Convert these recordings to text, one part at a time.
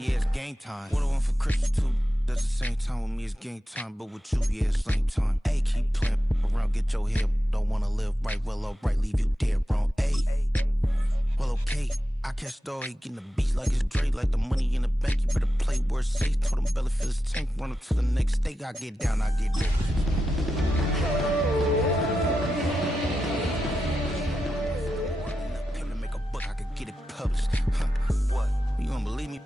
Yeah, it's game time. What I want for Christmas too. At the same time with me, it's game time. But with you, yeah, it's same time. Hey, keep playing around, get your head. Don't wanna live right, well, alright, leave you dead wrong. Hey, well, okay. I catch the dog, he getting the beat like it's Dre, like the money in the bank. You better play where it's safe. Told him Bella fill his tank, run up to the next state. I get down, I get there. Payment make a buck, I could get it published. What? You don't believe me?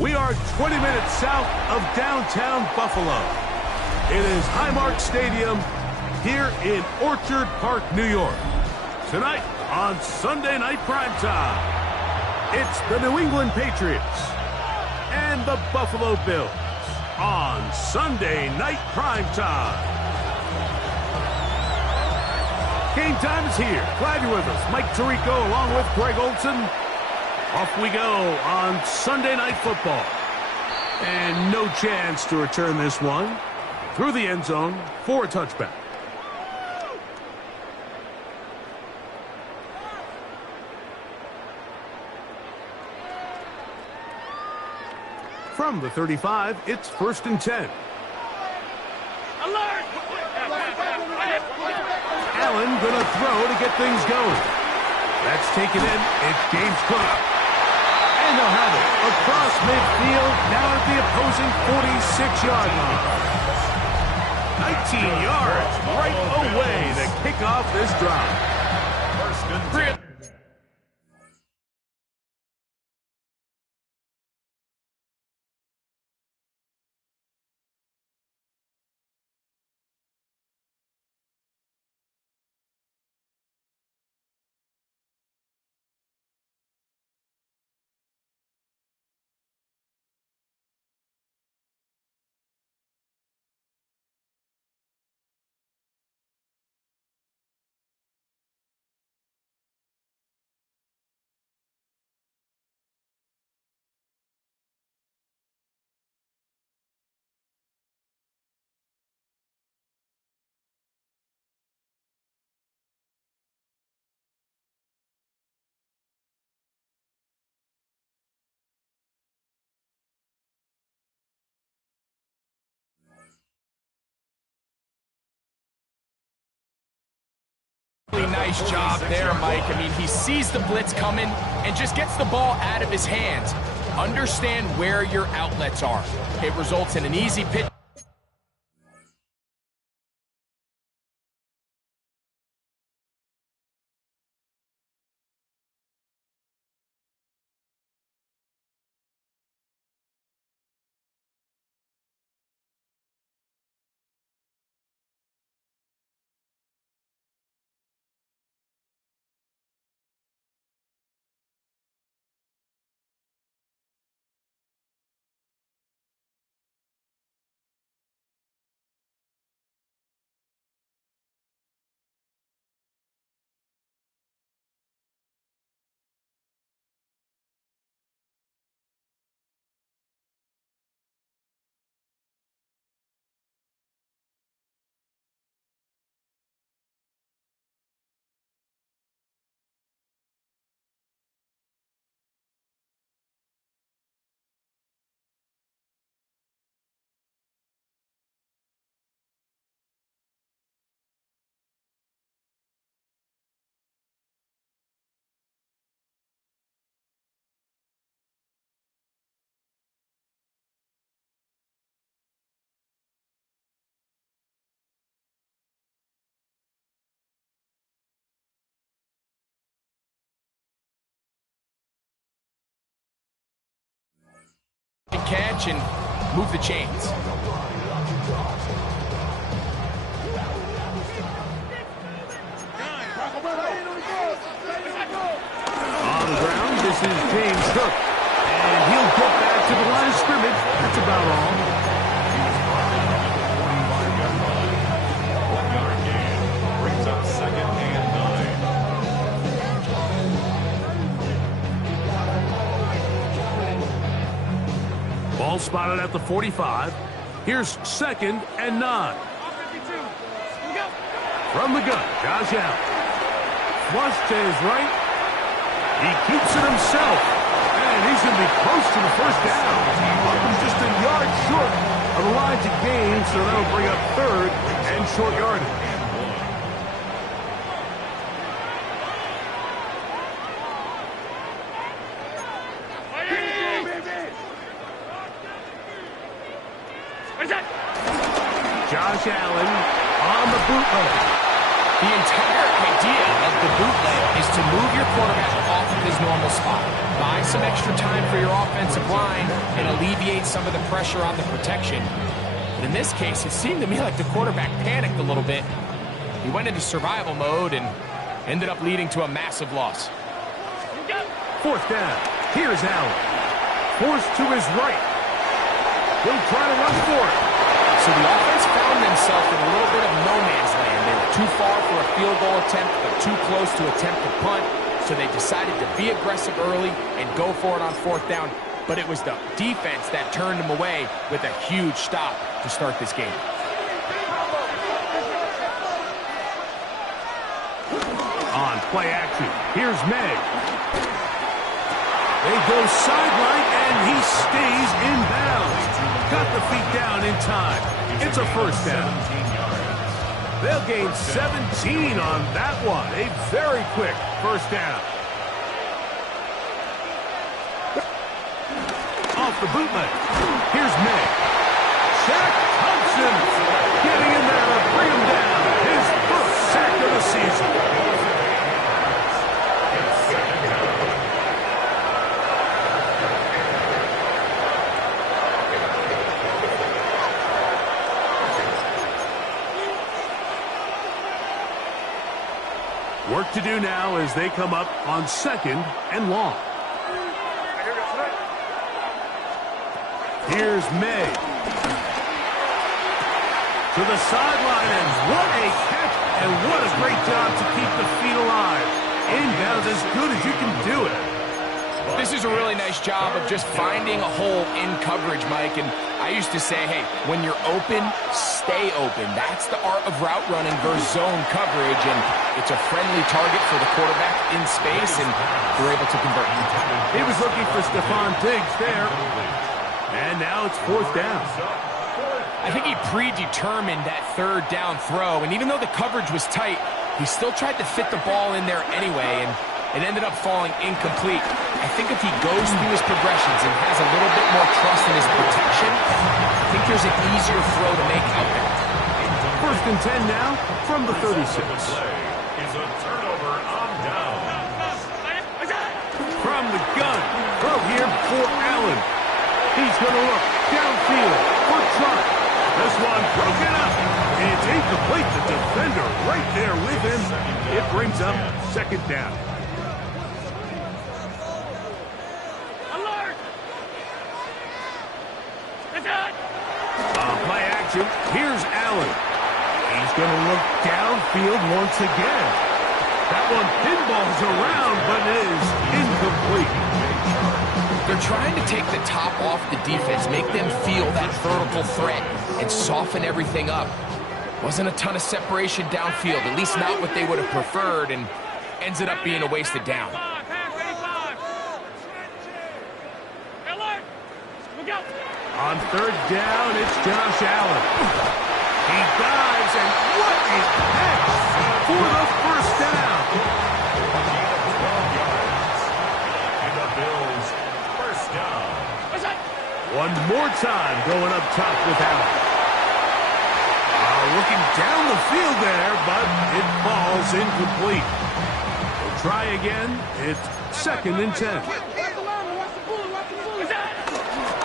We are 20 minutes south of downtown Buffalo. It is Highmark Stadium here in Orchard Park, New York. Tonight on Sunday Night Primetime, it's the New England Patriots and the Buffalo Bills on Sunday Night Primetime. Game time is here. Glad you're with us. Mike Tirico along with Greg Olson. Off we go on Sunday Night Football. And no chance to return this one through the end zone for a touchback. From the 35, it's 1st and 10. Alert! Allen gonna throw to get things going. That's taken in. It's James Cook. And they'll have it across midfield, now at the opposing 46-yard line. 19 yards right away to kick off this drive. First and 10. Really nice job there, Mike. I mean, he sees the blitz coming and just gets the ball out of his hands. Understand where your outlets are. It results in an easy pitch. Catch and move the chains. On the ground, this is James Cook. And he'll get back to the line of scrimmage. That's about all. Brings up 2nd and 9. Ball spotted at the 45. Here's 2nd and 9. From the gun, Josh Allen. Flush to his right. He keeps it himself. And he's going to be close to the first down. Welcome just a yard short of the line to gain, so that'll bring up third and short yardage. Josh Allen on the bootleg. The entire idea of the bootleg is to move your quarterback off of his normal spot, buy some extra time for your offensive line, and alleviate some of the pressure on the protection. But in this case, it seemed to me like the quarterback panicked a little bit. He went into survival mode and ended up leading to a massive loss. Fourth down. Here's Allen. Forced to his right. He'll try to run for it. So the offense found themselves in a little bit of no man's land. They were too far for a field goal attempt, but too close to attempt a punt. So they decided to be aggressive early and go for it on fourth down. But it was the defense that turned them away with a huge stop to start this game. On play action, here's Meg. They go sideline, and he stays in bounds. Got the feet down in time. It's a first down. They'll gain 17 on that one. A very quick first down. Off the bootleg. Here's Meg. Shaq Thompson getting in there to bring him down. His first sack of the season. Work to do now as they come up on second and long. Here's May. To the sideline, and what a catch, and what a great job to keep the feet alive. Inbounds as good as you can do it. This is a really nice job of just finding a hole in coverage, Mike. And I used to say, hey, when you're open, stay open. That's the art of route running versus zone coverage. And it's a friendly target for the quarterback in space, and they're able to convert. He was looking for Stephon Diggs there. And now it's fourth down. I think he predetermined that third down throw. And even though the coverage was tight, he still tried to fit the ball in there anyway. And it ended up falling incomplete. I think if he goes through his progressions and has a little bit more trust in his protection, I think there's an easier throw to make out there. First and 10 now from the 36. Is a turnover on down. From the gun, throw here for Allen. He's going to look downfield for Trot. This one broken up. It's incomplete. The defender right there with him. It brings up second down. Play action. Here's Allen. He's going to look downfield once again. That one pinballs around, but is incomplete. They're trying to take the top off the defense, make them feel that vertical threat, and soften everything up. Wasn't a ton of separation downfield, at least not what they would have preferred, and ends it up being a wasted down. On third down, it's Josh Allen. He dives, and what a catch for the first down. And the Bills, first down. One more time going up top with Allen. Looking down the field there, but it falls incomplete. We'll try again. It's second and 10.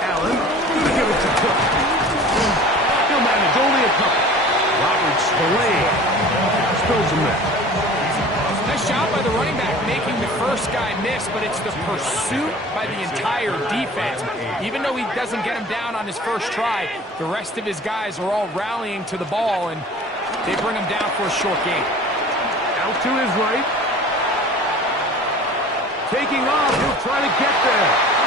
Allen, gonna give it to Cook. He'll manage only a couple. Robert Spillane spills him there. Nice job by the running back making the first guy miss, but it's the pursuit by the entire defense. Even though he doesn't get him down on his first try, the rest of his guys are all rallying to the ball, and they bring him down for a short gain. Out to his right. Taking off, he'll try to get there.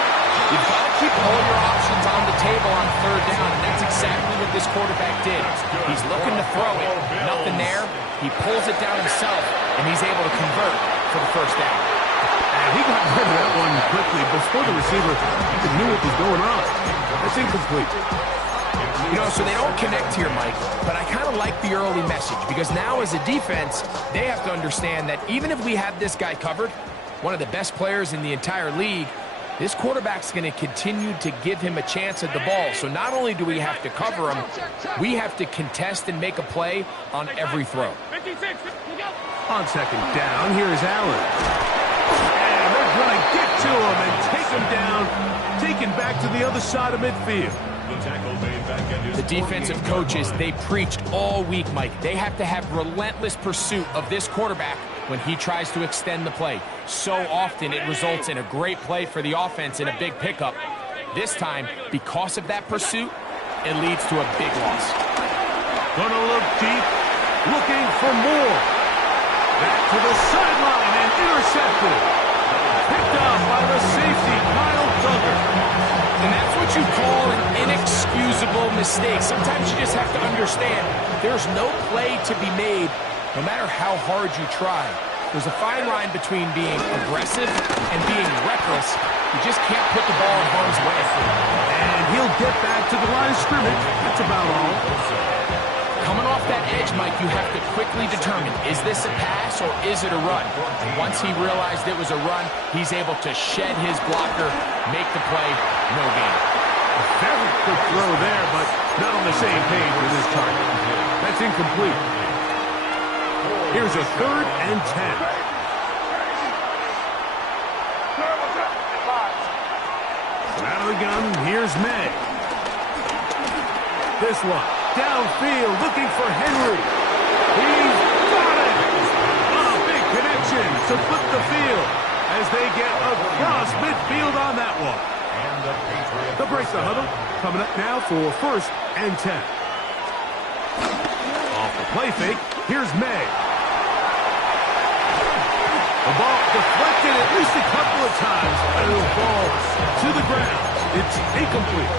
You've got to keep all your options on the table on third down, and that's exactly what this quarterback did. He's looking to throw it. Nothing there. He pulls it down himself, and he's able to convert for the first down. And he got rid of that one quickly before before the receiver even knew what was going on. That's incomplete. You know, so they don't connect here, Mike, but I kind of like the early message because now as a defense, they have to understand that even if we have this guy covered, one of the best players in the entire league, this quarterback's going to continue to give him a chance at the ball. So not only do we have to cover him, we have to contest and make a play on every throw. On second down, here is Allen. And they're going to get to him and take him down, taken back to the other side of midfield. The defensive coaches, they preached all week, Mike. They have to have relentless pursuit of this quarterback when he tries to extend the play. So often it results in a great play for the offense and a big pickup. This time, because of that pursuit, it leads to a big loss. Gonna look deep, looking for more. Back to the sideline and intercepted. Picked up by the safety, Kyle Duggar. And that's what you call an inexcusable mistake. Sometimes you just have to understand there's no play to be made, no matter how hard you try. There's a fine line between being aggressive and being reckless. You just can't put the ball in harm's way. And he'll get back to the line of scrimmage. That's about all. Coming off that edge, Mike, you have to quickly determine, is this a pass or is it a run? Once he realized it was a run, he's able to shed his blocker, make the play, no gain. A very quick throw there, but not on the same page with his target. That's incomplete. Here's a 3rd and 10. Out of the gun, here's May. This one, downfield, looking for Henry. He's got it! A big connection to flip the field as they get across midfield on that one. They'll break the huddle. Coming up now for 1st and 10. Off the play fake, here's May. The ball deflected at least a couple of times, and it'll fall to the ground. It's incomplete.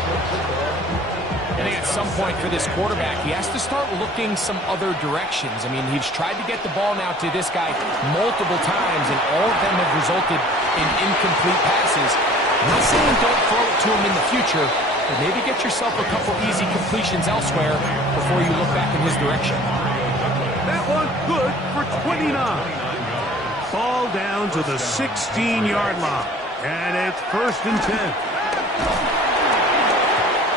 I think at some point for this quarterback, he has to start looking some other directions. I mean, he's tried to get the ball now to this guy multiple times, and all of them have resulted in incomplete passes. I'm not saying don't throw it to him in the future, but maybe get yourself a couple easy completions elsewhere before you look back in his direction. That one good for 29. Ball down to the 16-yard line. And it's 1st and 10.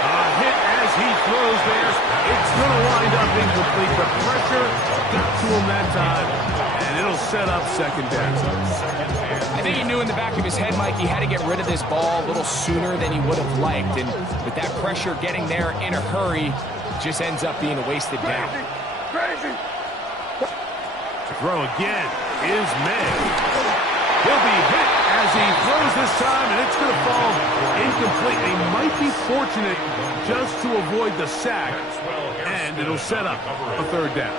A hit as he throws there. It's going to wind up incomplete. The pressure got to him that time, and it'll set up 2nd down. I think he knew in the back of his head, Mike, he had to get rid of this ball a little sooner than he would have liked. And with that pressure getting there in a hurry, it just ends up being a wasted down. To throw again is May. He'll be hit as he throws this time, and it's going to fall incomplete. They might be fortunate just to avoid the sack, and it'll set up a 3rd down.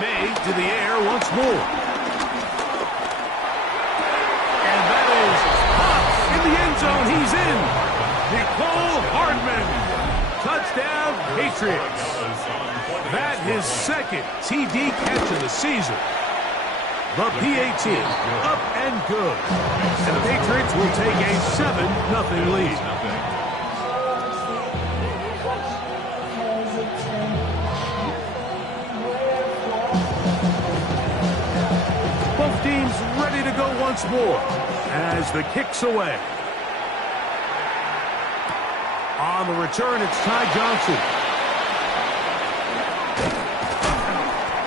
May to the air once more. And that is popped in the end zone. He's in. Nicole Hardman. Touchdown, Patriots. That his 2nd TD catch of the season. The PAT up and good. And the Patriots will take a 7-0 lead. Both teams ready to go once more as the kick's away. On the return, it's Ty Johnson.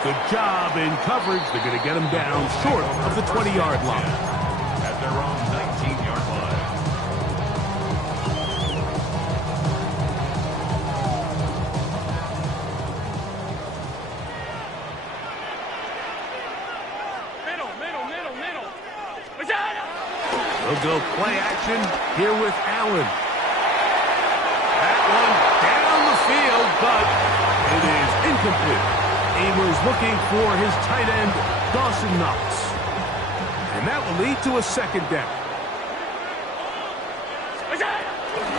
Good job in coverage. They're going to get him down short of the 20-yard line. At their own 19-yard line. They'll go play action here with Allen. That one down the field, but it is incomplete. He was looking for his tight end, Dawson Knox. And that will lead to a 2nd down.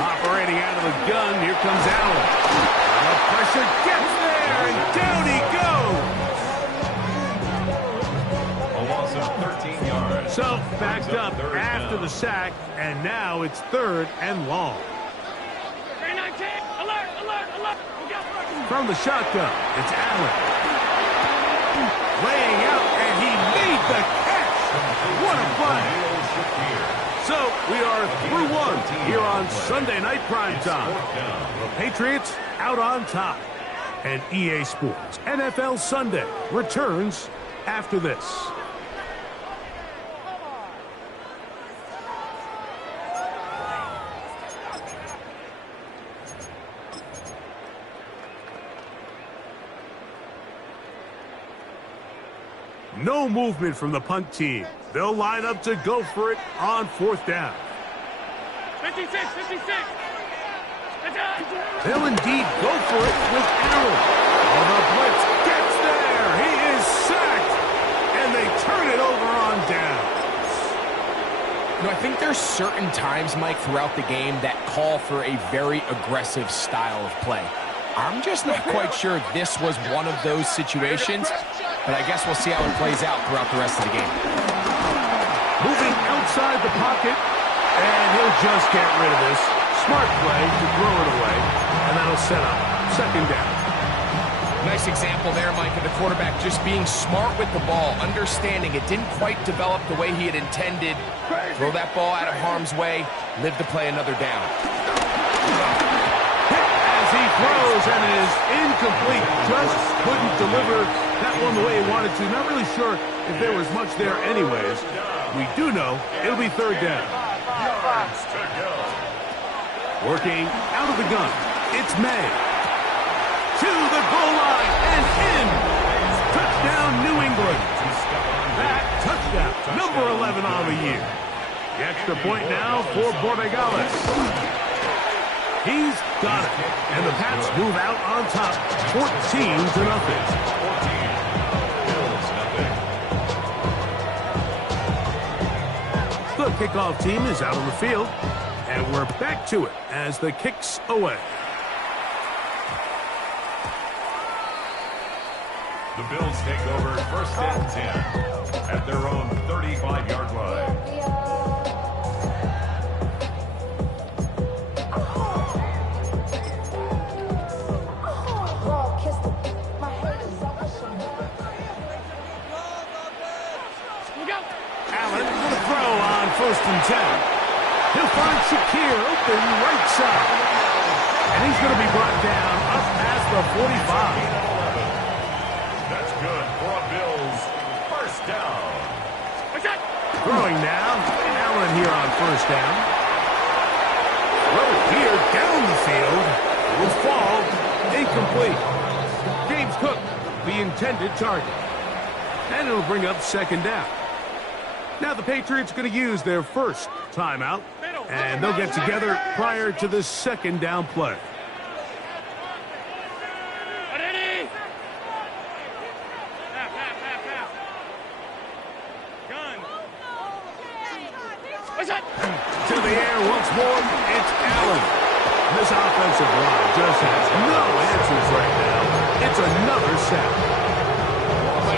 Operating out of the gun, here comes Allen. The pressure gets there, and down he goes. So backed up after the sack, and now it's 3rd and long. From the shotgun, it's Allen. Laying out, and he made the catch. What a play. So we are through 1 here on Sunday Night Primetime. The Patriots out on top. And EA Sports NFL Sunday returns after this. No movement from the punt team. They'll line up to go for it on 4th down. 56. They'll indeed go for it with Allen. Oh, the blitz gets there. He is sacked. And they turn it over on down. You know, I think there's certain times, Mike, throughout the game that call for a very aggressive style of play. I'm just not quite sure this was one of those situations, but I guess we'll see how it plays out throughout the rest of the game. Moving outside the pocket, and he'll just get rid of this. Smart play to throw it away, and that'll set up 2nd down. Nice example there, Mike, of the quarterback just being smart with the ball, understanding it didn't quite develop the way he had intended. Throw that ball out of harm's way, live to play another down. As he throws, and it is incomplete. Just couldn't deliver that one the way he wanted to. Not really sure if there was much there anyways. We do know it'll be 3rd down. Working out of the gun, it's May. To the goal line and in. Touchdown, New England. That touchdown, number 11 on the year. The extra point now for Borregales. He's got it. And the Pats move out on top, 14-0. The kickoff team is out on the field. And we're back to it as the kick's away. The Bills take over 1st and 10 at their own 35-yard line. Allen for the throw on 1st and 10. He'll find Shakir open right side. And he's going to be brought down up past the 45. That's good for a Bills 1st down. Throwing now. Allen here on 1st down. Throw here down the field. Will fall. Incomplete. James Cook, the intended target. And it'll bring up 2nd down. Now the Patriots are going to use their first timeout, and they'll get together prior to the 2nd down play. To the air once more, it's Allen. This offensive line just has no answers right now. It's another sack.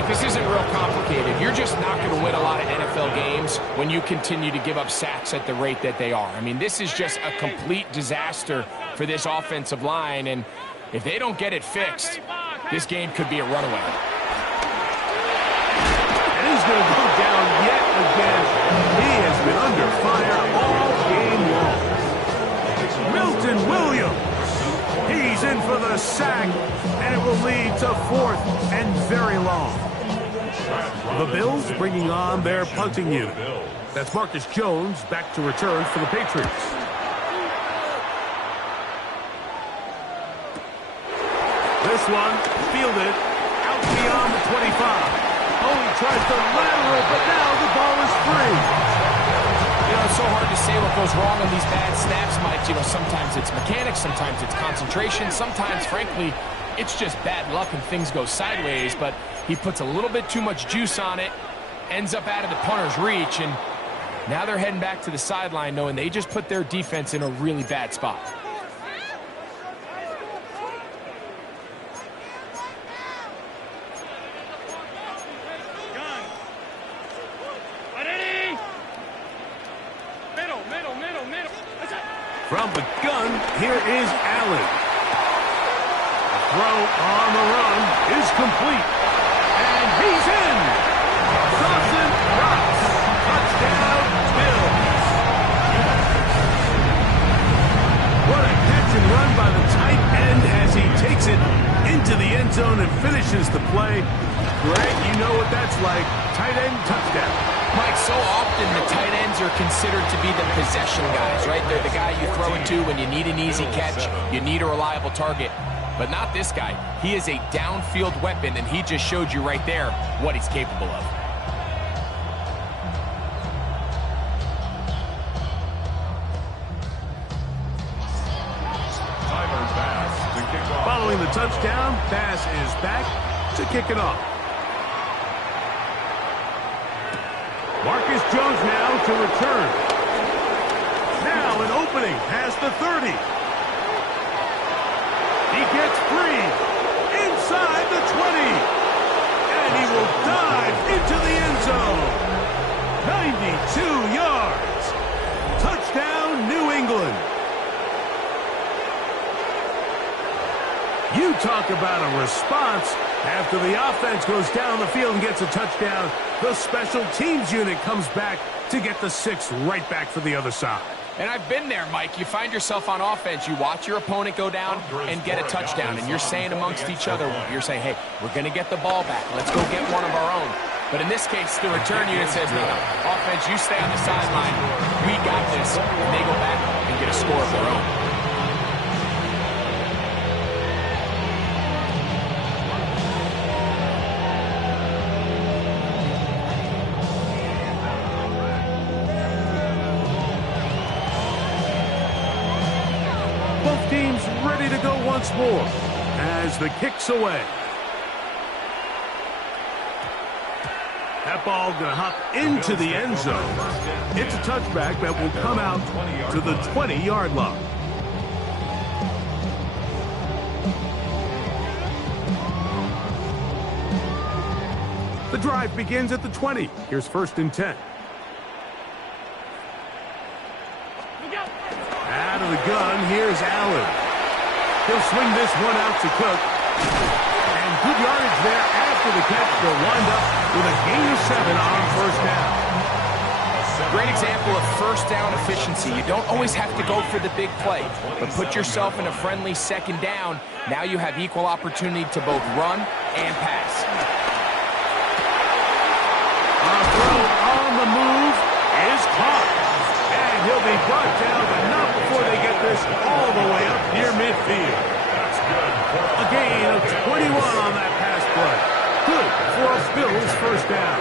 This isn't real complicated. You're just not going to win a lot of NFL games when you continue to give up sacks at the rate that they are. I mean, this is just a complete disaster for this offensive line, and if they don't get it fixed, this game could be a runaway. And he's going to go down yet again. He has been under fire all game long. Milton Williams. He's in for the sack, and it will lead to 4th and very long. The Bills bringing on their punting unit. That's Marcus Jones back to return for the Patriots. This one fielded out beyond the 25. Oh, he tries to lateral, but now the ball is free. You know, it's so hard to say what goes wrong on these bad snaps, Mike. You know, sometimes it's mechanics, sometimes it's concentration, sometimes, frankly, it's just bad luck and things go sideways, but he puts a little bit too much juice on it, ends up out of the punter's reach, and now they're heading back to the sideline knowing they just put their defense in a really bad spot. From the gun, here is Allen. The throw on the run is complete. And he's in. Dawson Knox. Touchdown, Bills. What a catch and run by the tight end as he takes it into the end zone and finishes the play. Greg, you know what that's like. Tight end touchdown. Mike, so often the tight ends are considered to be the possession guys, right? They're the guy you throw it to when you need an easy catch, you need a reliable target. But not this guy. He is a downfield weapon, and he just showed you right there what he's capable of. Following the touchdown, Bass is back to kick it off. Marcus Jones now to return. Now an opening past the 30. He gets free inside the 20. And he will dive into the end zone. 92 yards. Touchdown, New England. You talk about a response. After the offense goes down the field and gets a touchdown, the special teams unit comes back to get the 6 right back for the other side. And I've been there, Mike. You find yourself on offense, you watch your opponent go down and get a touchdown, and you're saying amongst each other, you're saying, hey, we're going to get the ball back. Let's go get one of our own. But in this case, the return unit says, no, offense, you stay on the sideline. We got this. And they go back and get a score of their own. Both teams ready to go once more as the kick's away. That ball going to hop into the end zone. It's a touchback that will come out to the 20-yard line. The drive begins at the 20. Here's 1st and 10. Out of the gun, here's Allen. He'll swing this one out to Cook. And good yardage there after the catch. They'll wind up with a gain of 7 on 1st down. Great example of 1st down efficiency. You don't always have to go for the big play, but put yourself in a friendly 2nd down. Now you have equal opportunity to both run and pass. A throw on the move is caught. And he'll be brought down, but not before they get this all the way up near midfield. A gain of 21 on that pass play. Good for a Bills 1st down.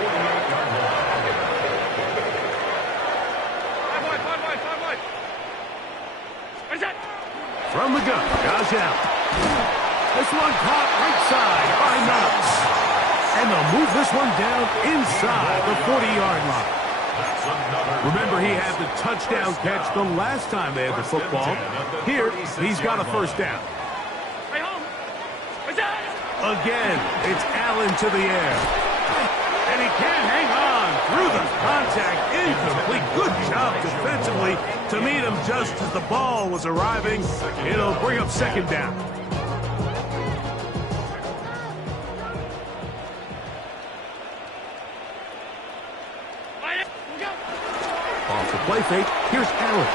From the gun, Josh Allen. This one caught right side by Knox. And they'll move this one down inside the 40-yard line. Remember, he had the touchdown catch the last time they had the football. Here, he's got a 1st down. Again, it's Allen to the air. And he can't hang on through the contact. Incomplete. Good job defensively to meet him just as the ball was arriving. It'll bring up 2nd down. Off the play fake, here's Allen.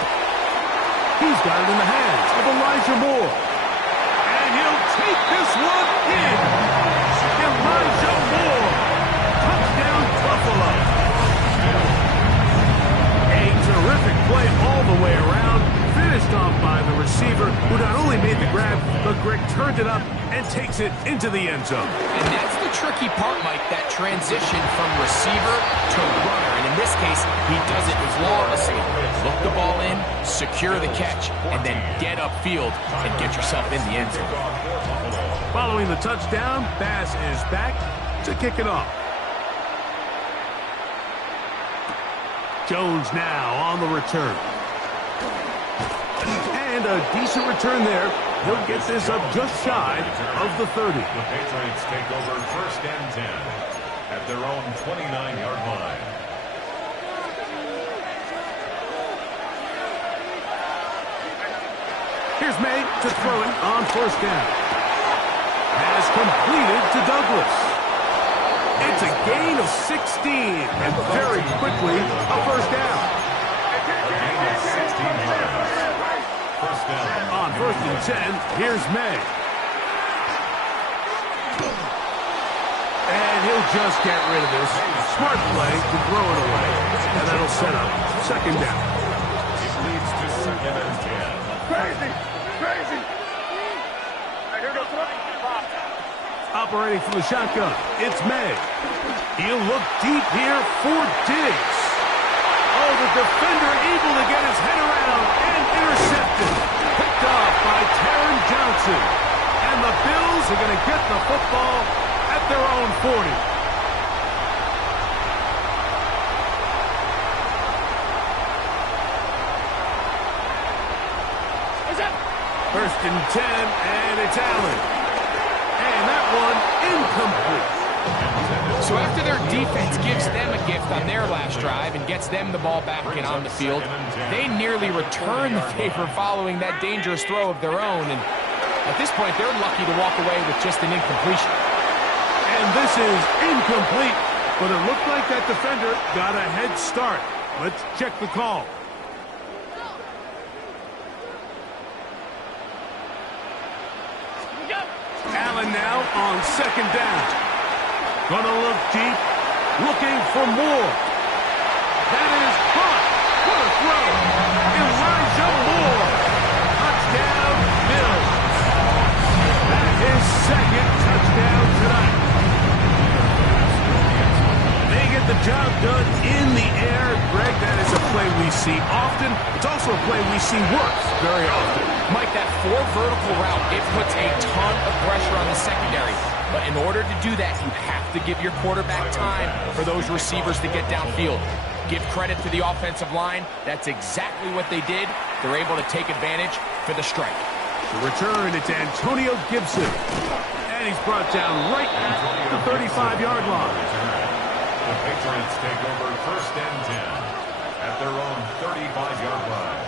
He's got it in the hands of Elijah Moore. And he'll take this one in. Elijah Moore. Touchdown, Buffalo. A terrific play all the way around. Finished off by the receiver, who not only made the grab, but Greg turned it up and takes it into the end zone. And that's the tricky part, Mike, that transition from receiver to runner. And in this case, he does it flawlessly. Look the ball in, secure the catch, and then get upfield and get yourself in the end zone. Following the touchdown, Bass is back to kick it off. Jones now on the return. And a decent return there. He'll get this up just shy of the 30. The Patriots take over 1st and 10 at their own 29-yard line. to throw it on first down. Has completed to Douglas. It's a gain of 16, and very quickly, a first down. Gain of 16 yards. First down. On 1st and 10, here's May. And he'll just get rid of this. Smart play to throw it away. And that'll set up second down. It leads to second and 10. Crazy! Crazy! I hear no throw. Operating from the shotgun, it's May. He'll look deep here for Diggs. Oh, the defender able to get his head around and intercepted. Picked off by Taron Johnson. And the Bills are going to get the football at their own 40. First and 10, and it's Allen. And that one incomplete. So after their defense gives them a gift on their last drive and gets them the ball back and on the field, they nearly return the favor following that dangerous throw of their own. And at this point, they're lucky to walk away with just an incompletion. And this is incomplete, but it looked like that defender got a head start. Let's check the call. Allen now on second down. Gonna look deep, looking for more. That is caught. What a throw. Elijah Moore. Touchdown, Bills. That is second touchdown tonight. They get the job done in the air. Greg, that is a play we see often. It's also a play we see work very often. Mike, that 4 vertical route, it puts a ton of pressure on the secondary. But in order to do that, you have to give your quarterback time for those receivers to get downfield. Give credit to the offensive line. That's exactly what they did. They're able to take advantage for the strike. The return, it's Antonio Gibson. And he's brought down right at the 35-yard line. The Patriots take over first and 10 at their own 35-yard line.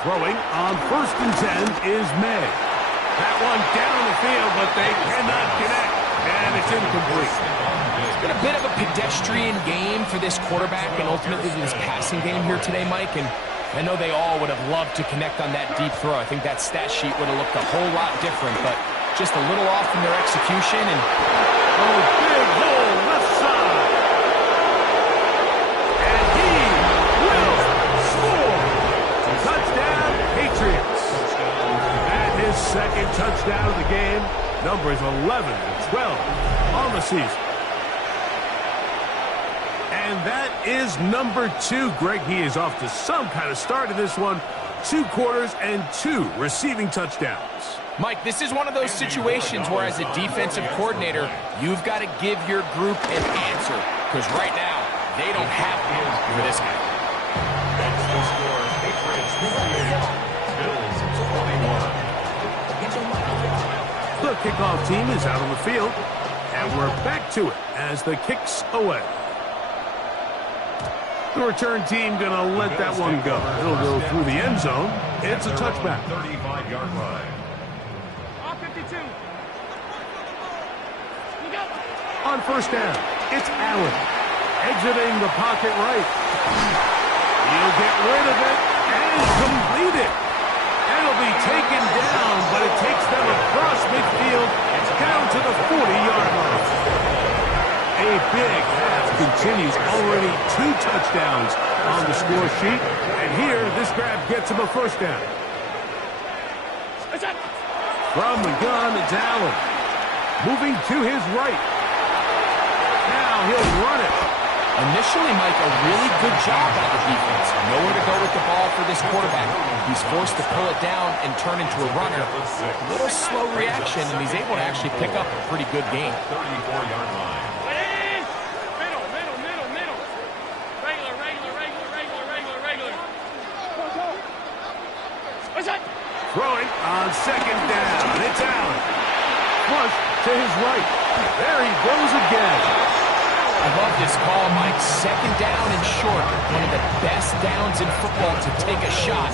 Throwing on first and 10 is May. That one down the field, but they cannot connect. And it's incomplete. It's been a bit of a pedestrian game for this quarterback and ultimately this passing game here today, Mike. And I know they all would have loved to connect on that deep throw. I think that stat sheet would have looked a whole lot different, but just a little off in their execution. And oh, big hole left side. And he will score. Touchdown, Patriots. And his second touchdown of the game. Numbers 11 and 12 on the season. And that is number 2. Greg, he is off to some kind of start in this one. 2 quarters and 2 receiving touchdowns. Mike, this is one of those situations where as a defensive coordinator, you've got to give your group an answer. Because right now, they don't have one for this guy. That's the score. Patriots 48, Bills 21. The kickoff team is out on the field, and we're back to it as the kick's away. The return team going to let that one go. It'll go through the end zone. It's a touchback. 35-yard line. Off 52. On first down, it's Allen. Exiting the pocket right. He'll get rid of it and complete it. It'll be taken down, but it takes them across midfield. It's down to the 40-yard line. A big half continues. Already 2 touchdowns on the score sheet. And here, this grab gets him a first down. From the gun, it's Allen. Moving to his right. Now he'll run it. Initially, Mike, a really good job by the defense. Nowhere to go with the ball for this quarterback. He's forced to pull it down and turn into a runner. A little slow reaction, and he's able to actually pick up a pretty good game. 34-yard line. Middle. Regular. What's that? Throwing on second down. It's Allen. Flush to his right. There he goes again. I love this call, Mike. Second down and short. One of the best downs in football to take a shot.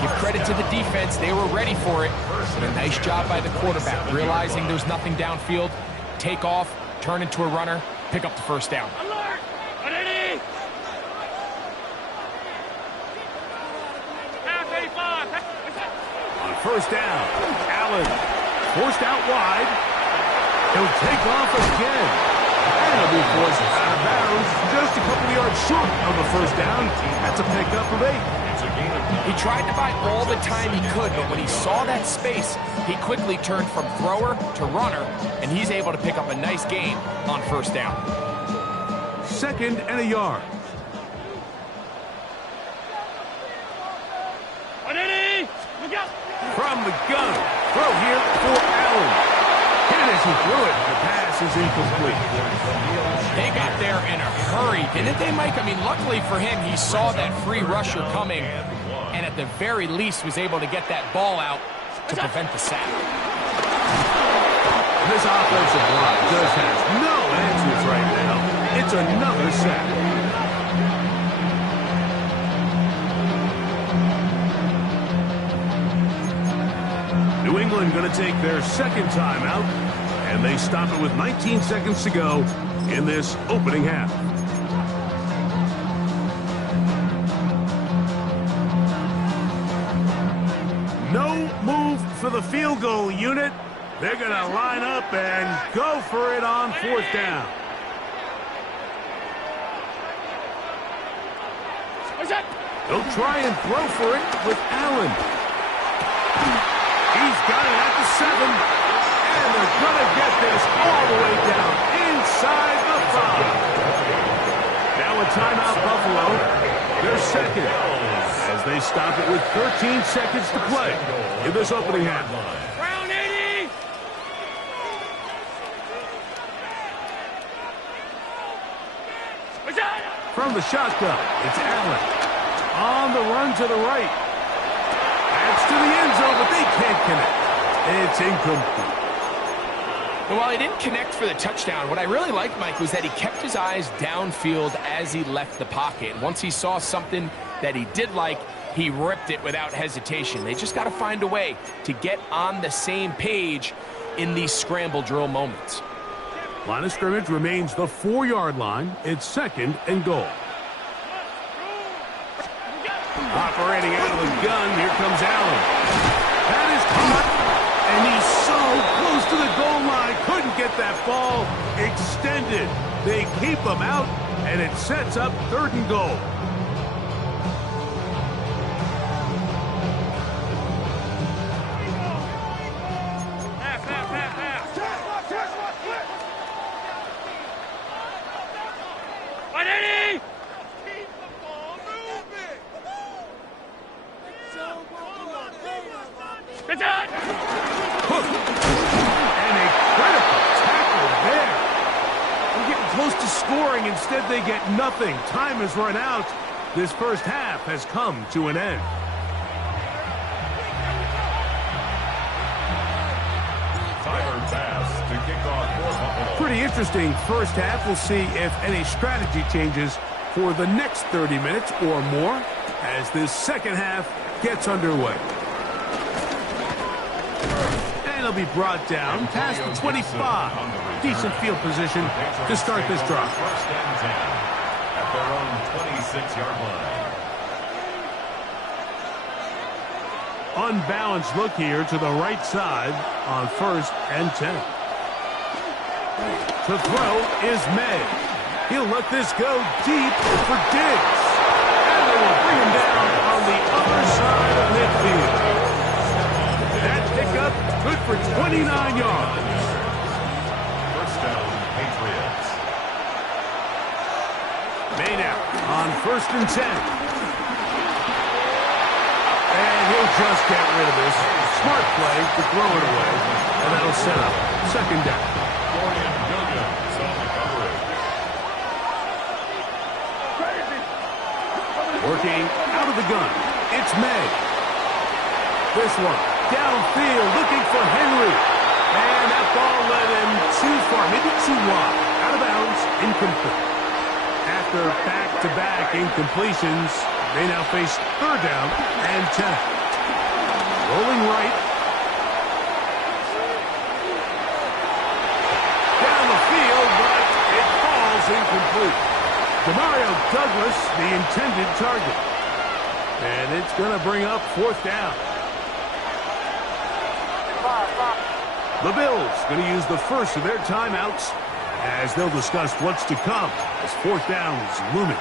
Give credit to the defense. They were ready for it. But a nice job by the quarterback, realizing there's nothing downfield. Take off, turn into a runner, pick up the first down. Alert! Ready! Half 85. On first down, Allen forced out wide. He'll take off again. And he'll be forced out of bounds just a couple of yards short of the first down. That's a pickup of 8. He tried to buy all the time he could, but when he saw that space, he quickly turned from thrower to runner, and he's able to pick up a nice gain on first down. 2nd and a yard. Ready! Look out! From the gun. Throw here for Allen. And as he threw it, the pass is incomplete. They got there in a hurry, didn't they, Mike? I mean, luckily for him, he saw that free rusher coming, and at the very least was able to get that ball out to prevent the sack. This offensive line just has no answers right now. It's another sack. New England going to take their second timeout, and they stop it with 19 seconds to go in this opening half. No move for the field goal unit. They're going to line up and go for it on 4th down. They'll try and throw for it with Allen. He's got it at the 7. And they're going to get this all the way down inside the 5. Now a timeout, Buffalo. They're second as they stop it with 13 seconds to play in this opening half. Round 80! From the shotgun, it's Allen. On the run to the right. That's to the end zone, but they can't connect. It's incomplete. And while he didn't connect for the touchdown, what I really liked, Mike, was that he kept his eyes downfield as he left the pocket. And once he saw something that he did like, he ripped it without hesitation. They just got to find a way to get on the same page in these scramble drill moments. Line of scrimmage remains the 4-yard line. It's 2nd and goal. Operating out of the gun, here comes Allen. That is caught, and he's so close to the goal line. Couldn't get that ball extended. They keep him out, and it sets up 3rd and goal. Ready! It's on! And a critical tackle there. We're getting close to scoring. Instead, they get nothing. Time has run out. This first half has come to an end. Tyler pass to kick off for Buffalo. Pretty interesting first half. We'll see if any strategy changes for the next 30 minutes or more as this second half gets underway. And he'll be brought down past the 25. Decent field position to start this drive. 1st and 10 at their own 26-yard line. Unbalanced look here to the right side on 1st and 10. To throw is May. He'll let this go deep for Diggs. And they will bring him down on the other side of midfield. That pickup good for 29 yards. 1st down, Patriots. May now on 1st and 10. And he'll just get rid of this. Smart play to throw it away. And that'll set up 2nd down. Dorian Williams on the coverage. Working out of the gun. It's May. This one downfield looking for Henry. And that ball led him too far maybe too wide. Out of bounds, incomplete. After back-to-back incompletions, they now face third down and 10. Rolling right. Down the field, but it falls incomplete. Demario Douglas, the intended target. And it's going to bring up fourth down. The Bills going to use the first of their timeouts as they'll discuss what's to come as fourth down is looming.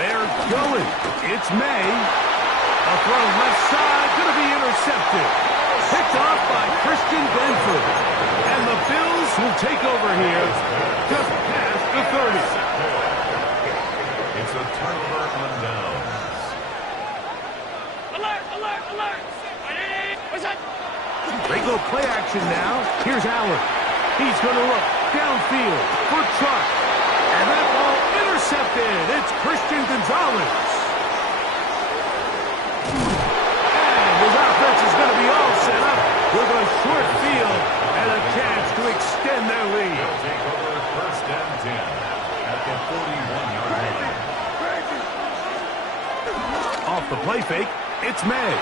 They're going. It's May. A throw left side, going to be intercepted. Picked off by Christian Benford. And the Bills will take over here just past the 30. It's a turnover on downs. Alert, alert, alert! What's that? They go play action now. Here's Allen. He's going to look downfield for Truck. And that ball intercepted. It's Christian Gonzalez. And his offense is going to be all set up with a short field and a chance to extend their lead. They'll take over first and 10 at the 41-yard line. Off the play fake, it's May.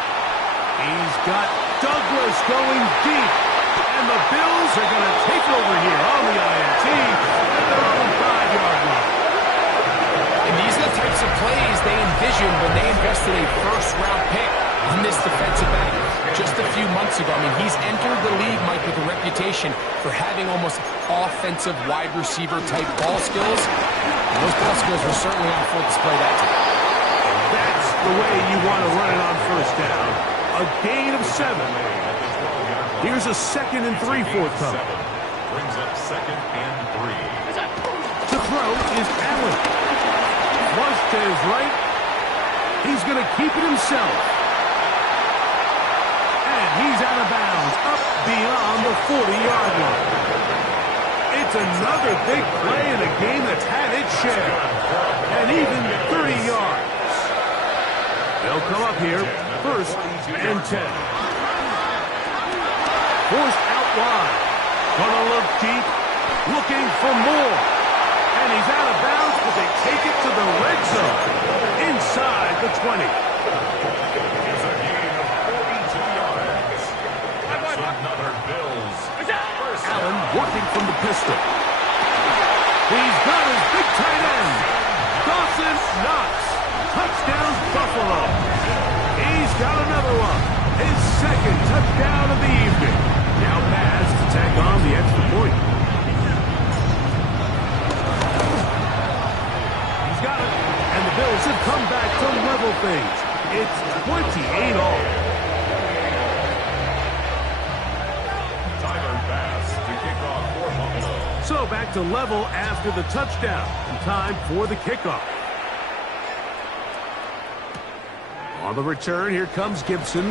He's got Douglas going deep. And the Bills are going to take over here on the INT at their own 5-yard line. And these are the types of plays they envisioned when they invested a first-round pick in this defensive back just a few months ago. I mean, he's entered the league, Mike, with a reputation for having almost offensive wide receiver-type ball skills. And those ball skills were certainly on full display that time. That's the way you want to run it on first down. A gain of 7. Here's a 2nd and 3 forthcoming. Brings up 2nd and 3. To throw is Allen. Flush to his right. He's going to keep it himself. And he's out of bounds, up beyond the 40-yard line. It's another big play in a game that's had its share. And even 30 yards. They'll come up here, first and 10. Forced out wide. Gonna look deep, looking for more. And he's out of bounds, but they take it to the red zone. Inside the 20. It's a gain of 42 yards. That's another Bills. Allen working from the pistol. He's got his big tight end. Dawson Knox. Touchdown, Buffalo. He's got another one. His 2nd touchdown of the evening. Now pass to tack on the extra point. He's got it. And the Bills have come back to level things. It's 28 all. Tyler Bass to kick off for Buffalo. So back to level after the touchdown. And time for the kickoff. On the return, here comes Gibson.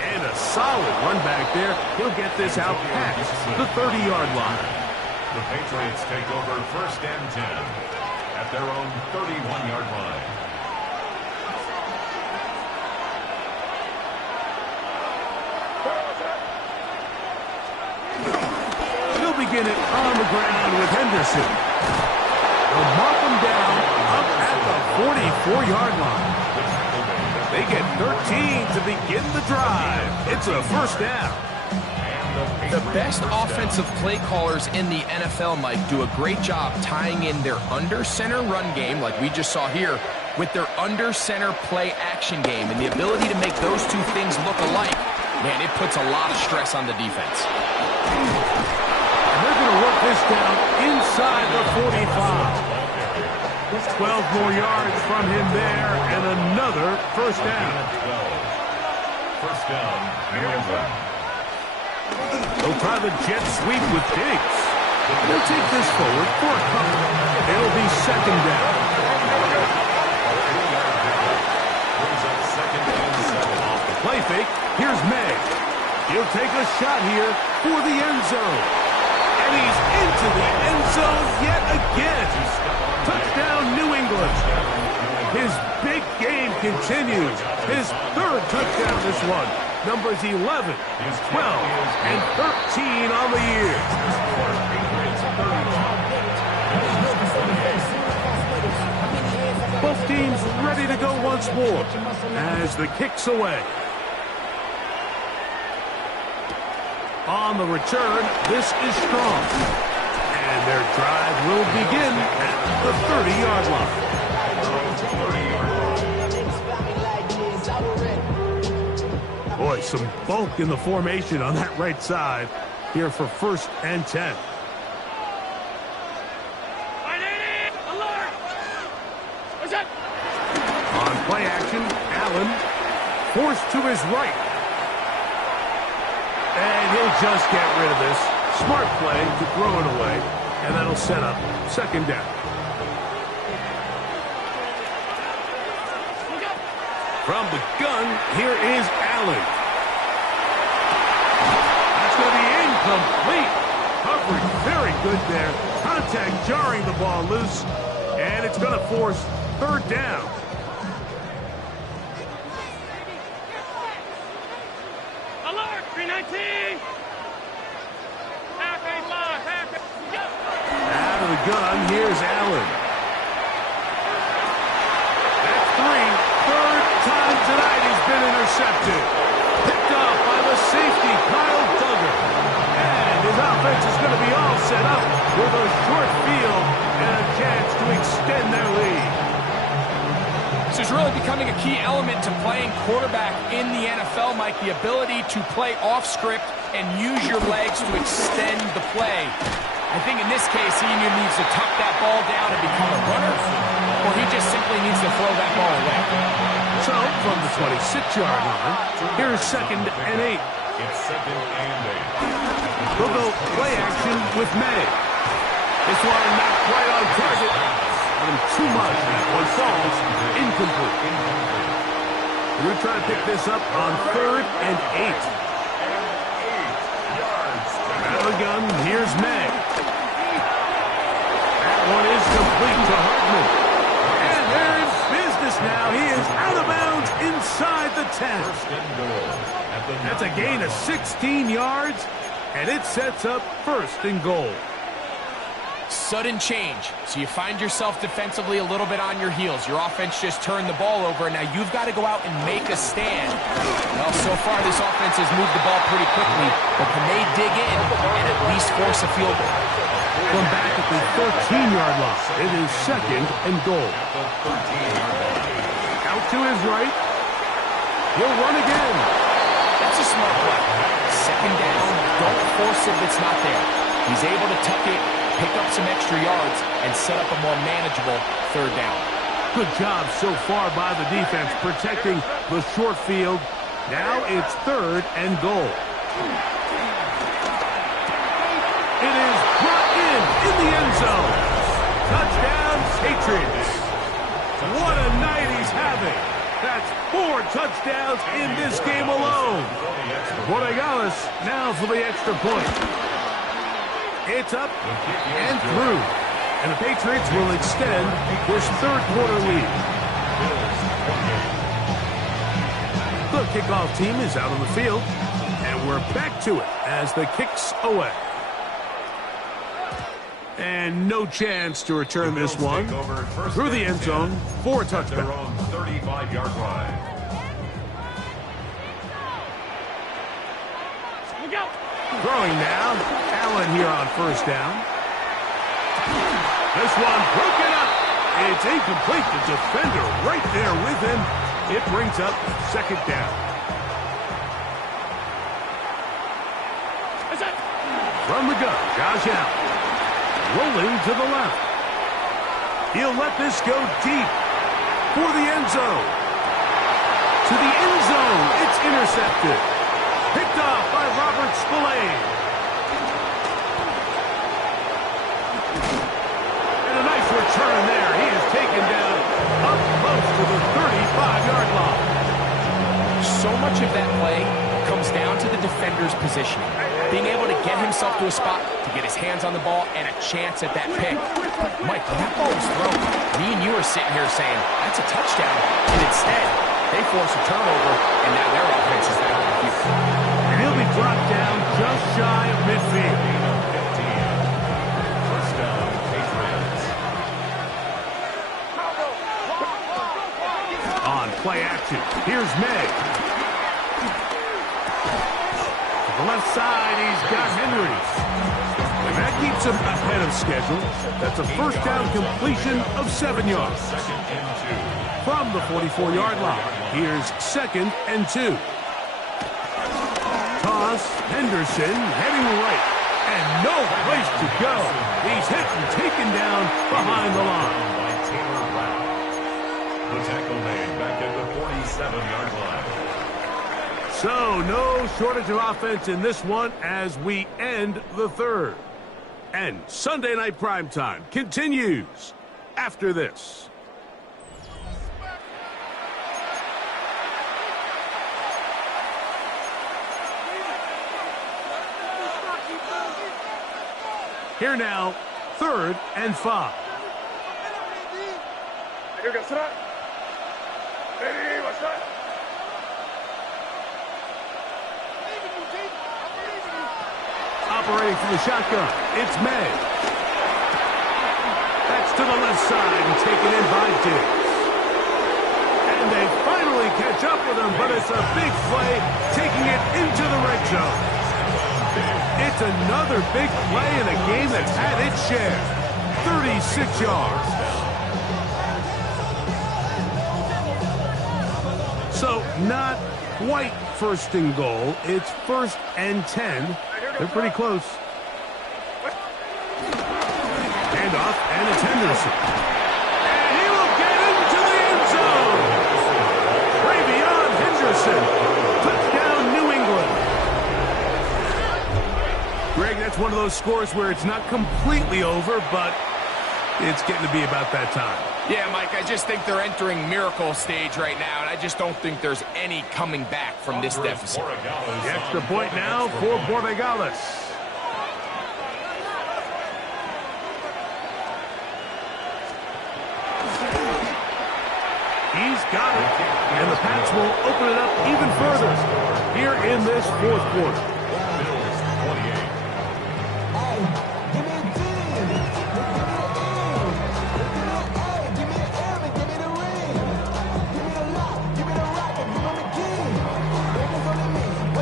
And a solid run back there. He'll get this out past the 30-yard line. The Patriots take over first and 10 at their own 31-yard line. He'll begin it on the ground with Henderson. They'll mark him down up at the 44-yard line. They get 13 to begin the drive. It's a first down. The best offensive play callers in the NFL, Mike, do a great job tying in their under-center run game, like we just saw here, with their under-center play action game. And the ability to make those two things look alike, man, it puts a lot of stress on the defense. And they're going to work this down inside the 45. 12 more yards from him there, and another first down. First down, New England. They'll try the jet sweep with Diggs. They'll take this forward for a couple. It'll be 2nd down. Brings up 2nd and 7. Off the play fake, here's May. He'll take a shot here for the end zone. And he's into the end zone yet again. Touchdown, New England. His big game continues. His third touchdown this one. Numbers 11, 12, and 13 on the year. Both teams ready to go once more as the kick's away. On the return, this is strong. And their drive will begin at the 30-yard line. Boy, some bulk in the formation on that right side here for 1st and 10. On play action, Allen forced to his right. And he'll just get rid of this. Smart play to throw it away. And that'll set up 2nd down. From the gun, here is Allen. That's going to be incomplete. Coverage very good there. Contact jarring the ball loose. And it's going to force 3rd down. Alert, 319! Out of the gun, here's Allen. That's 3rd time tonight he's been intercepted. Picked off by the safety, Kyle Duggar. And his offense is going to be all set up with a short field and a chance to extend their lead. This is really becoming a key element to playing quarterback in the NFL, Mike, the ability to play off script and use your legs to extend the play. I think in this case, he either needs to tuck that ball down and become a runner, or he just simply needs to throw that ball away. So, from the 26-yard line, here's 2nd and 8. It's 2nd and 8. They'll go play action with May. This one not quite on target. Too much. That one falls incomplete. We're trying to pick this up on 3rd and 8. Out of the gun, here's May. That one is complete to Hartman. And there is business now. He is out of bounds inside the 10. That's a gain of 16 yards, and it sets up 1st and goal. Sudden change. So you find yourself defensively a little bit on your heels. Your offense just turned the ball over, and now you've got to go out and make a stand. Well, so far this offense has moved the ball pretty quickly, but can they dig in and at least force a field goal? From back at the 13-yard line, it is 2nd and goal. Out to his right. He'll run again. That's a smart play. 2nd down, don't force it if it's not there. He's able to tuck it, pick up some extra yards, and set up a more manageable 3rd down. Good job so far by the defense protecting the short field. Now it's 3rd and goal. It is brought in the end zone. Touchdown, Patriots. What a night he's having. That's 4 touchdowns in this game alone. Borregales now for the extra point. It's up and through. And the Patriots will extend this 3rd quarter lead. The kickoff team is out on the field. And we're back to it as the kick's away. And no chance to return this one through the end zone for a touchdown. Their own 35-yard line. Throwing now, Allen here on 1st down. This one broken up. It's incomplete. The defender right there with him. It brings up 2nd down. From the gun, Josh Allen. Rolling to the left. He'll let this go deep for the end zone. To the end zone. It's intercepted. Picked off by Robert Spillane. And a nice return there. He is taken down up close to the 35-yard line. So much of that play comes down to the defender's positioning. being able to get himself to a spot to get his hands on the ball and a chance at that pick. Mike, when that ball was thrown, me and you are sitting here saying, that's a touchdown. And instead, they force a turnover, and now their offense is back on the field. And he'll be dropped down just shy of midfield. First down, Patriots. On play action, here's Meg. To the left side, he's got Henry. And that keeps him ahead of schedule. That's a first down completion of 7 yards. Second and 2. From the 44-yard line, here's 2nd and 2. Toss, Henderson heading right. And no place to go. He's hit and taken down behind the line. By Taylor Rapp. The tackle made back at the 47-yard line. So, no shortage of offense in this one as we end the third. And Sunday Night Primetime continues after this. Here now, 3rd and 5. Operating from the shotgun, it's May. That's to the left side and taken in by Diggs. And they finally catch up with him, but it's a big play, taking it into the red zone. It's another big play in a game that's had its share. 36 yards. So not quite 1st and goal. It's 1st and 10. They're pretty close. Handoff, and it's Henderson. And he will get into the end zone. Travion Henderson. Touchdown, New England. Greg, that's one of those scores where it's not completely over, but it's getting to be about that time. Yeah, Mike, I just think they're entering miracle stage right now, and I just don't think there's any coming back from this deficit. The extra point now for Borregales. He's got it, and the Pats will open it up even further here in this 4th quarter.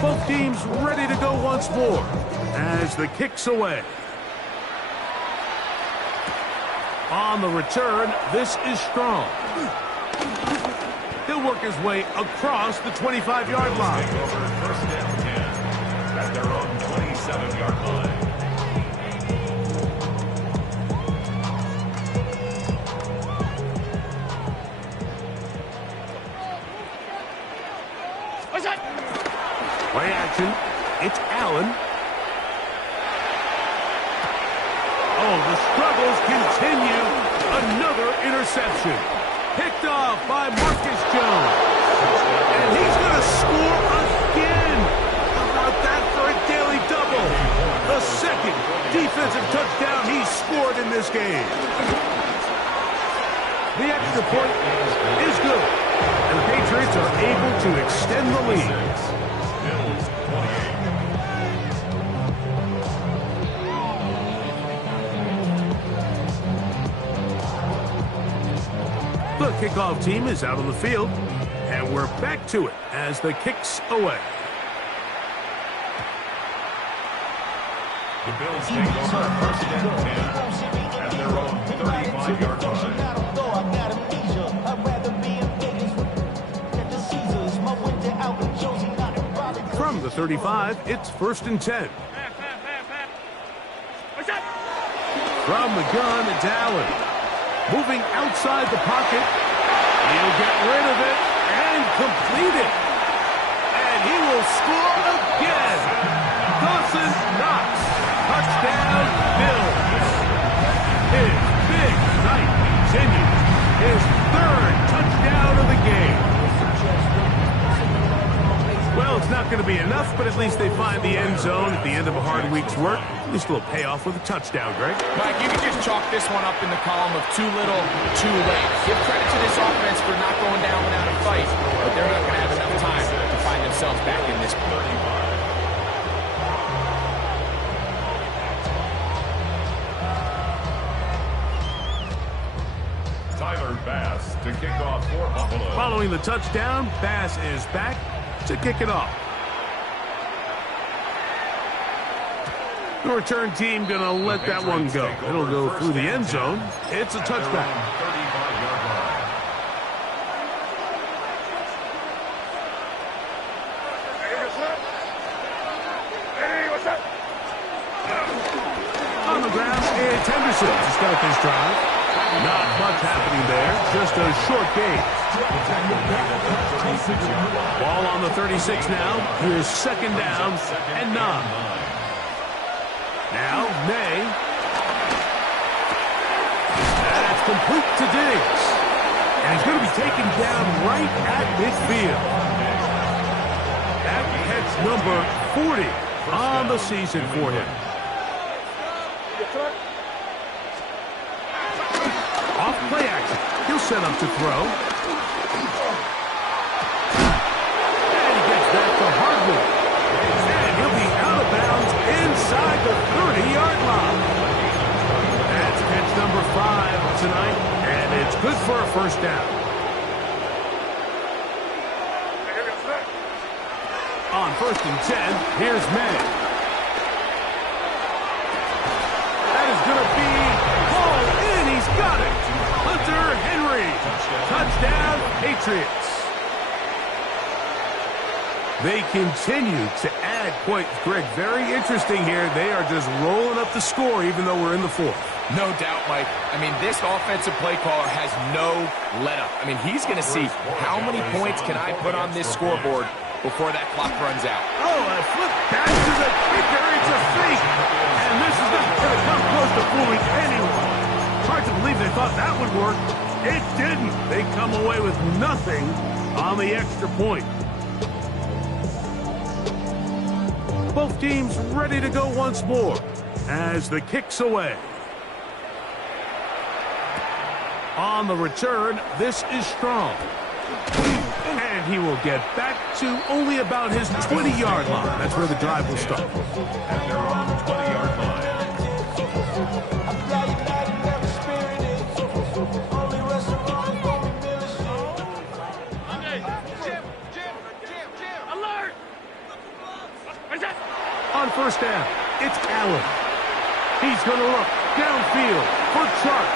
Both teams ready to go once more as the kick's away. On the return, this is Strong. He'll work his way across the 25-yard line. Take over 1st and 10 at their own 27-yard line. Play action. It's Allen. Oh, the struggles continue. Another interception. Picked off by Marcus Jones. And he's going to score again. How about that for a daily double? The 2nd defensive touchdown he's scored in this game. The extra point is good. And the Patriots are able to extend the lead. The kickoff team is out on the field, and we're back to it as the kick's away. The Bills take over 1st and 10 at their own 35-yard line. From the 35, it's 1st and 10. From the gun, it's Allen. Moving outside the pocket. He'll get rid of it and complete it. And he will score again. Dawson Knox. Touchdown, Bills. His big night continues. His 3rd touchdown of the game. Well, it's not going to be enough, but at least they find the end zone at the end of a hard week's work. At least a little payoff with a touchdown, Greg. Mike, you can just chalk this one up in the column of too little, too late. Give credit to this offense for not going down without a fight, but they're not going to have enough time to find themselves back in this point. Bass to kick off for Buffalo. Following the touchdown, Bass is back to kick it off. The return team going to let that one go. It'll go through the end zone. It's a touchback. 35-yard line. On the ground, it's Henderson to start this drive. Not much happening there, just a short gain. Ball on the 36 now. Here's second down and 9. Now, May. That's complete to Diggs. And he's going to be taken down right at midfield. That catch number 40 on the season for him. Off play action. He'll set up to throw. And he gets that to Hardwood. And he'll be out of bounds inside the 30-yard line. That's catch number 5 tonight, and it's good for a first down. On 1st and 10, here's May. That is going to be hauled in. He's got it. Hunter Henry. Touchdown, Patriots. They continue to add points. Greg, very interesting here. They are just rolling up the score even though we're in the 4th. No doubt, Mike. I mean, this offensive play caller has no let-up. I mean, he's going to see how many points can I put on this scoreboard before that clock runs out. Oh, a flip back to the kicker. It's a fake. And this is not going to come close to fooling anyone. Hard to believe they thought that would work. It didn't. They come away with nothing on the extra point. Both teams ready to go once more as the kick's away. On the return, this is Strong. And he will get back to only about his 20-yard line. That's where the drive will start. At their own 20-yard line. On first down, it's Allen. He's going to look downfield for Chark.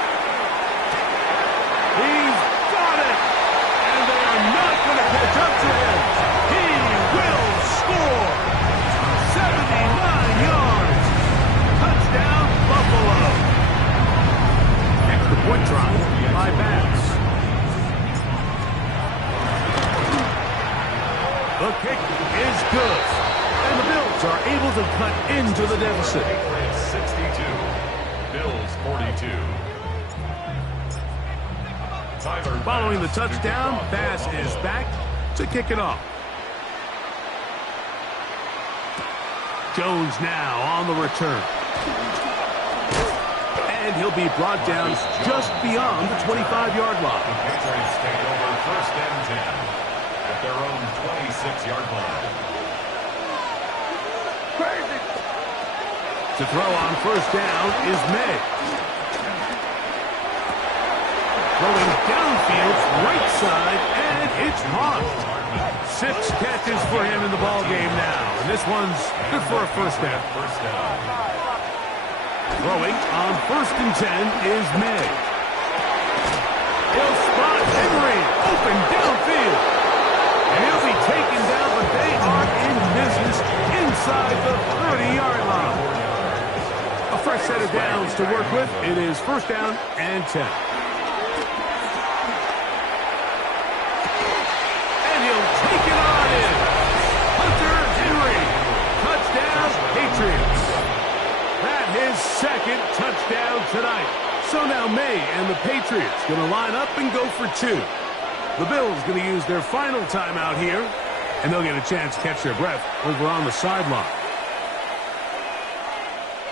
He's got it. And they are not going to catch up to him. He will score. 79 yards. Touchdown, Buffalo. Extra point try by Bass. The kick is good. And the Bills are able to cut into the deficit. 62. Bills 42. Following the touchdown, Bass is back to kick it off. Jones now on the return. And he'll be brought down just beyond the 25-yard line. The Patriots take over 1st and 10 at their own 26-yard line. To throw on first down is May. Throwing downfield, right side, and it's caught. 6 catches for him in the ball game now. And this one's good for a first down. Throwing on 1st and 10 is May. He'll spot Henry open downfield. And he'll be taken down, but they are in business inside the 30-yard line. A fresh set of downs to work with. It is 1st down and 10. And he'll take it on in. Hunter Henry. Touchdown, Patriots. That his 2nd touchdown tonight. So now May and the Patriots going to line up and go for 2. The Bills going to use their final timeout here And they'll get a chance to catch their breath over on the sideline.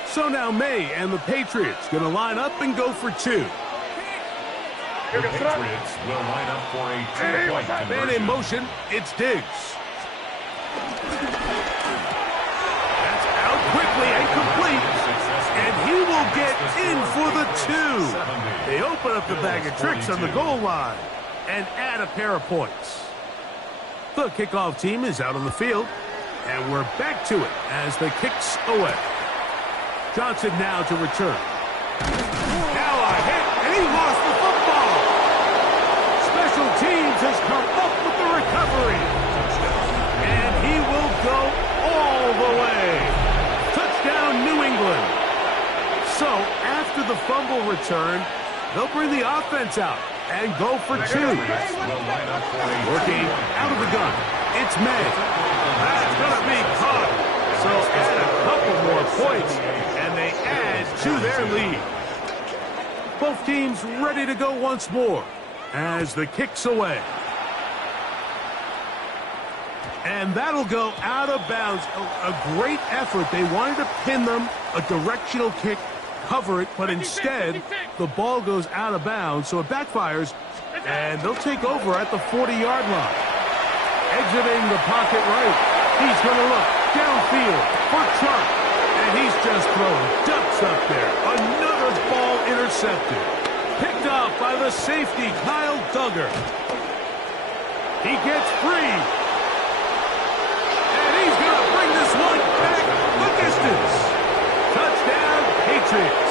So now May and the Patriots going to line up and go for two. The Patriots will line up for a two-point Man conversion. in motion, it's Diggs. That's out quickly and complete. And he will get in for the two. They open up the bag of tricks on the goal line and add a pair of points. The kickoff team is out on the field, and we're back to it as the kick's away. Johnson now to return. Now a hit, and he lost the football. Special teams has come up with the recovery. And he will go all the way. Touchdown, New England. So, after the fumble return, they'll bring the offense out and go for two. Working out of the gun. It's May. That's going to be caught. So add a couple more points, and they add to their lead. Both teams ready to go once more as the kick's away. And that'll go out of bounds. A great effort. They wanted to pin them, a directional kick, cover it, but instead the ball goes out of bounds, so it backfires, and they'll take over at the 40-yard line. Exiting the pocket right. He's going to look downfield for Trump, and he's just throwing ducks up there. Another ball intercepted. Picked off by the safety, Kyle Duggar. He gets free. And he's going to bring this one back the distance. Touchdown, Patriots.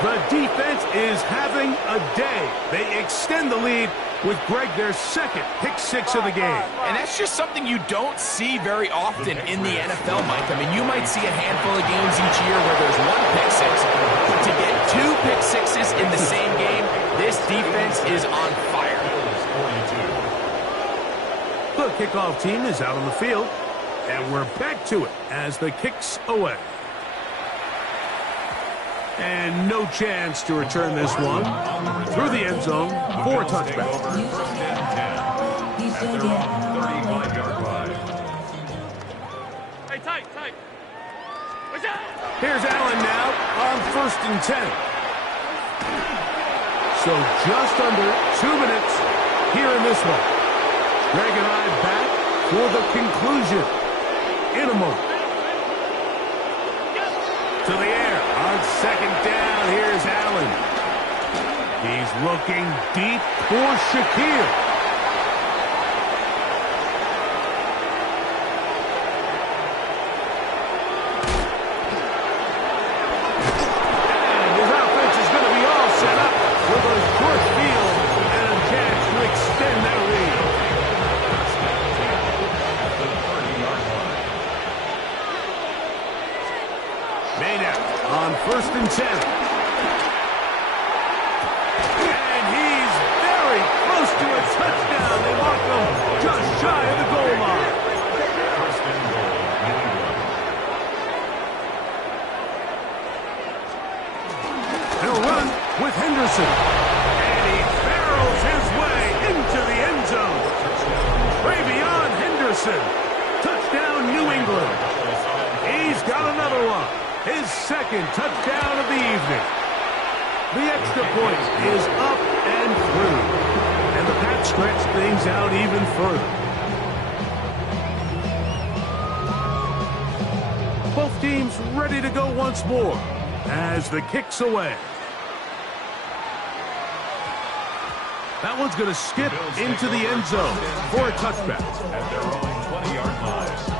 The defense is having a day. They extend the lead with Greg their second pick six of the game. And that's just something you don't see very often in the NFL, Mike. I mean, you might see a handful of games each year where there's one pick six, but to get two pick sixes in the same game, this defense is on fire. The kickoff team is out on the field, and we're back to it as the kick's away. And no chance to return this one through the end zone for a touchback. Hey, tight. Here's Allen now on 1st and 10. So just under 2 minutes here in this one. Greg and I back for the conclusion in a moment. To the air on 2nd down. Here's Allen. He's looking deep for Shaquille. And his offense is going to be all set up with a short field and a chance to extend their lead. Made out on 1st and 10. And he's very close to a touchdown. They mark him just shy of the goal line. First and goal, New England. He'll run with Henderson. And he barrels his way into the end zone. Travion Henderson. Touchdown, New England. He's got another one. His second touchdown of the evening. The extra point is up and through. And the Pats stretch things out even further. Both teams ready to go once more as the kick's away. That one's going to skip into the end zone for a touchback. At their own 20-yard line.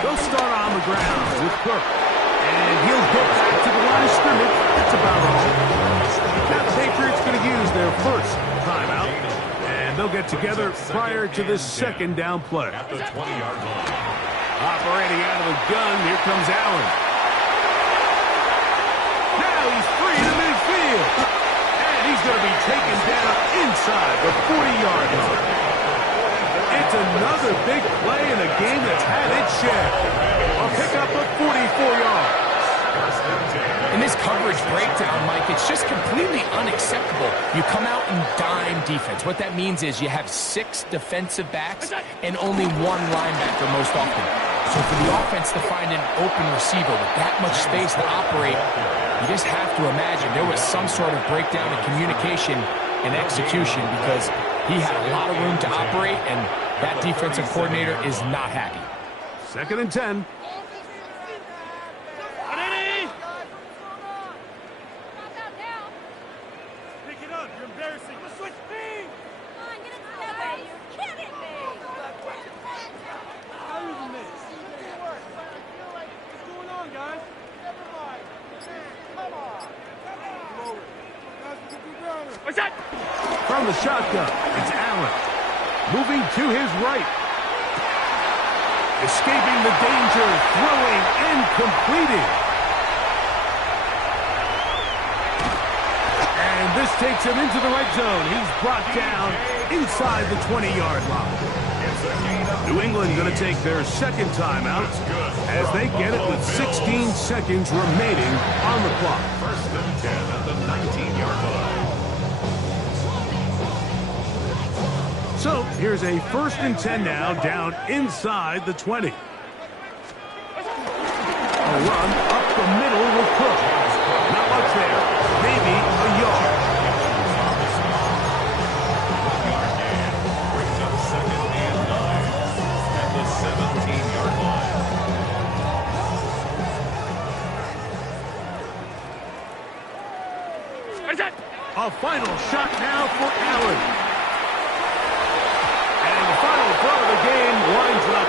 They'll start on the ground with Cook. And he'll get back to the line of scrimmage. That's about all. Now the Patriots going to use their first timeout. And they'll get together prior to this second down play. At the 20-yard line. Operating out of the gun, here comes Allen. Now he's free to midfield. And he's going to be taken down inside the 40-yard line. It's another big play in a game that's had its share. A pickup of 45 4 yards. In this coverage breakdown, Mike, it's just completely unacceptable. You come out in dime defense. What that means is you have 6 defensive backs and only 1 linebacker most often. So for the offense to find an open receiver with that much space to operate, you just have to imagine there was some sort of breakdown in communication and execution because he had a lot of room to operate, and that defensive coordinator is not happy. 2nd and 10. From the shotgun, it's Allen. Moving to his right. Escaping the danger, throwing and completing. And this takes him into the red zone. He's brought down inside the 20-yard line. New England going to take their 2nd timeout as they get it with 16 seconds remaining on the clock. 1st and 10 at the 19-yard line. So here's a 1st and 10 now, down inside the 20. A run up the middle with Cook. Not much there, maybe a yard. Brings up 2nd and 9 at the 17-yard line. A final shot now for Allen. And the final throw of the game winds up